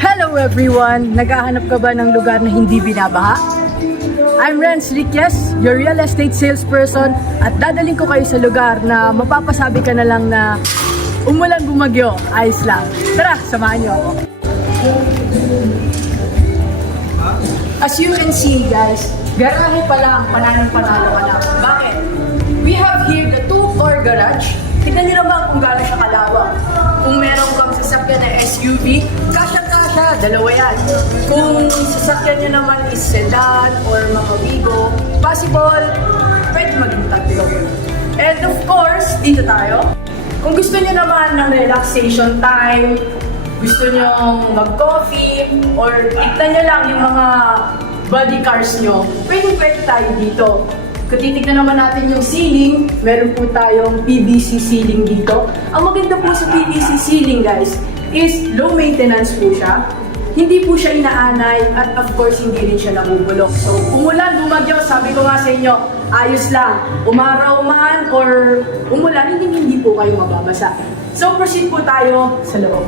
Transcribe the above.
Hello everyone! Naghahanap ka ba ng lugar na hindi binabaha? I'm Renz Riquez, your real estate salesperson, at dadaling ko kayo sa lugar na mapapasabi ka na lang na umulan bumagyo, ayos lang. Tara, samahan niyo ako. As you can see guys, garahe pa lang, panalo ka lang. Bakit? We have here the 2-car garage. Tignan niyo naman kung gaano siya kalawang. Kung meron kang sasakyan na SUV, kasya-kasya, dalawa yan. Kung sasakyan niyo naman is sedan or mga Wigo, possible, pwede maging tatlo. And of course, dito tayo. Kung gusto niyo naman ng relaxation time, gusto niyo mag-coffee, or tignan niyo lang yung mga body cars niyo, pwede tayo dito. Kung titignan naman natin yung ceiling, meron po tayong PVC ceiling dito. Ang maganda po sa PVC ceiling guys, is low maintenance po siya. Hindi po siya inaanay at of course hindi rin siya nabubulok. So umulan, bumagyo, sabi ko nga sa inyo, ayos lang. Umaraw man or umulan, hindi po kayo mababasa. So proceed po tayo sa loob.